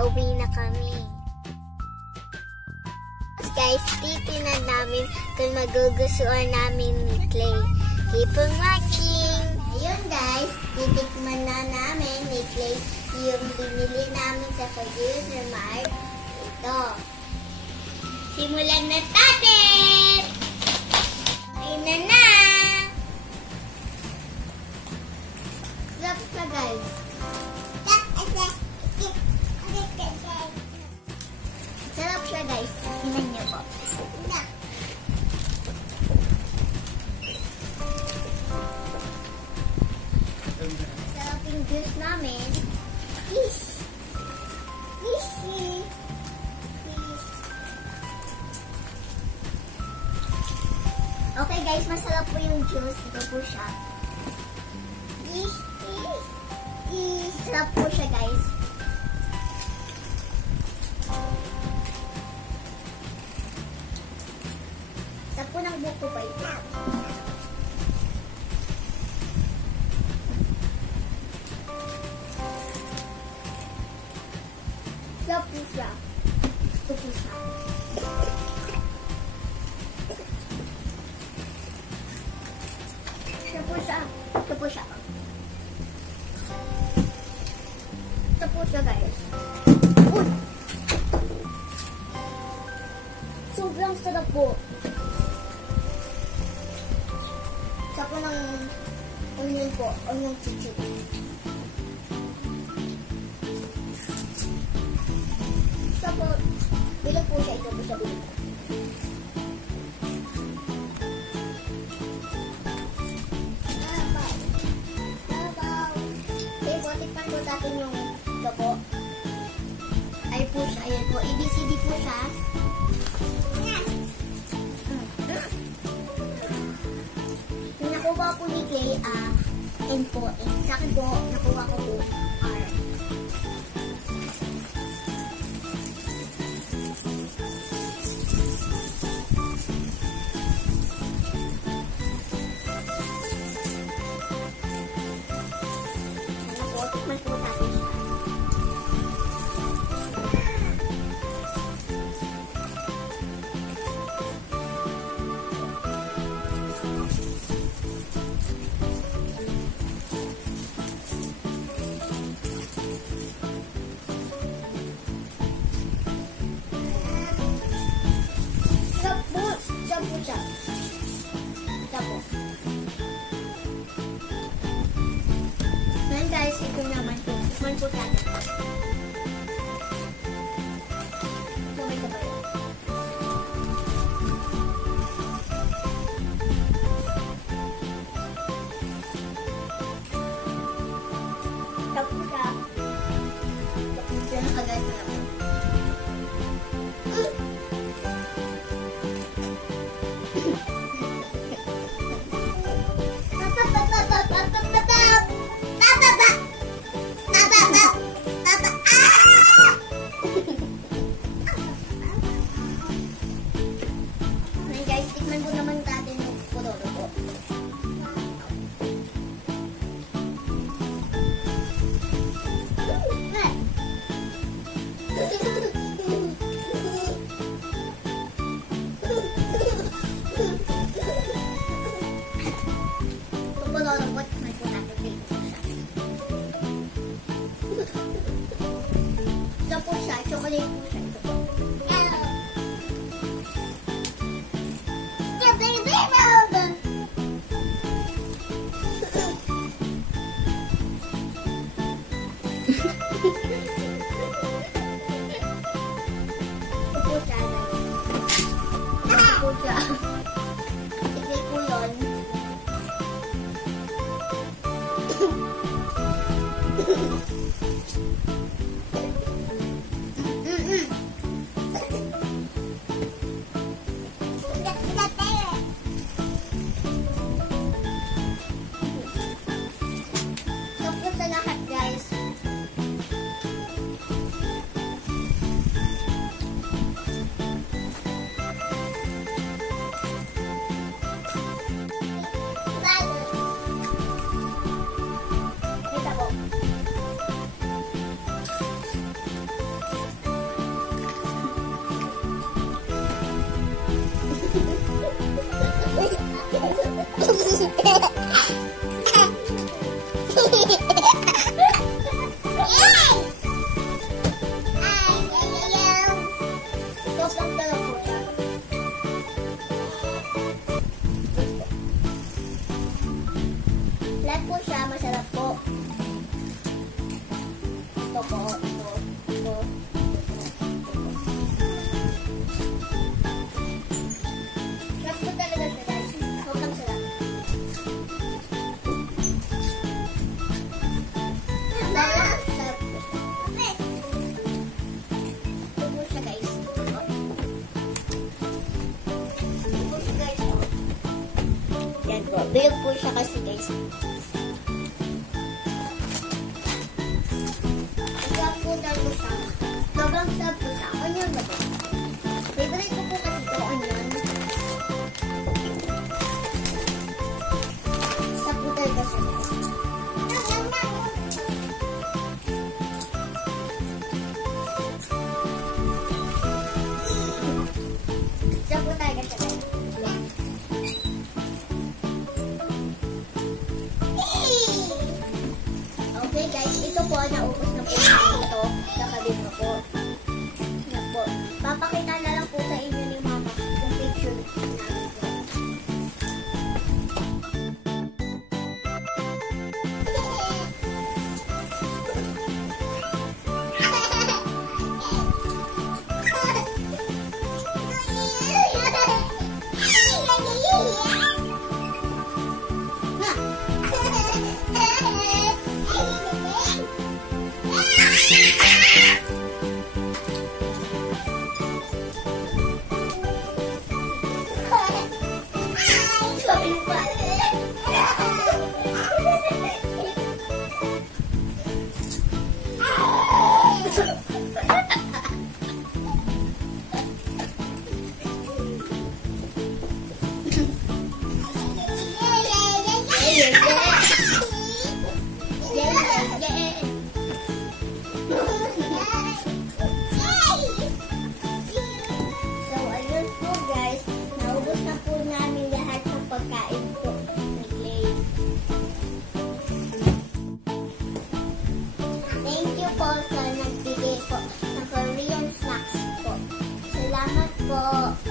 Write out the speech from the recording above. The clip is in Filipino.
pauwi na kami. Guys, titignan namin kung magugustuhan namin ni Clay. Keep on watching! Ayun guys, titikman na namin ni Clay yung binili namin sa Consumer Mart. Ito. Simulan na natin! Ayun na! Sarap siya guys. Sarap siya guys. Tingnan niyo po. Sarap yung juice namin. Fish! Fishy! Fish! Okay guys, masarap po yung juice. Ito po siya. Fish! Fish! Fish! Sarap po siya guys. Sarap po ng buko ba ito? Sarap po siya. Ito po siya. Ito po siya. Ito po siya. Ito po siya guys. Uy! Sobrang sarap po. Sarap po ng onion po. Onion chichi. Sarap po. Bilog po siya. Ito po siya bilog. Natin yung ito po. Ay po siya. Ayan po. ABCD po siya. Yung nakuha po ni Clay, N po. Sa akin po, nakuha ko po R. Ngayon guys, ito naman po. Tikman po tayo. Tumay ka ba yun? Tapos siya. Tapos siya agad na. Tikman ko naman natin yung pororo po. Yung pororo po, tikman po natin dito siya. Ito po siya, chocolate po siya. Ito po. Tikay po yun. Bilog po siya kasi guys. Sarap po talaga siya. Sobrang sarap po siya. Onion ba ito? Favorite ko po kasi ito, onion. Sarap po talaga siya guys. Sarap po talaga siya guys. Okay guys, ito po, naubos na po ito. Nakabit na po. Yan po. Papakita na lang po sa inyo ni Mama yung picture namin po. So, ayun po guys, naubos na po namin lahat ng pagkain po ni Clay. Thank you po sa nagbigay po ng Korean snacks po. Salamat po.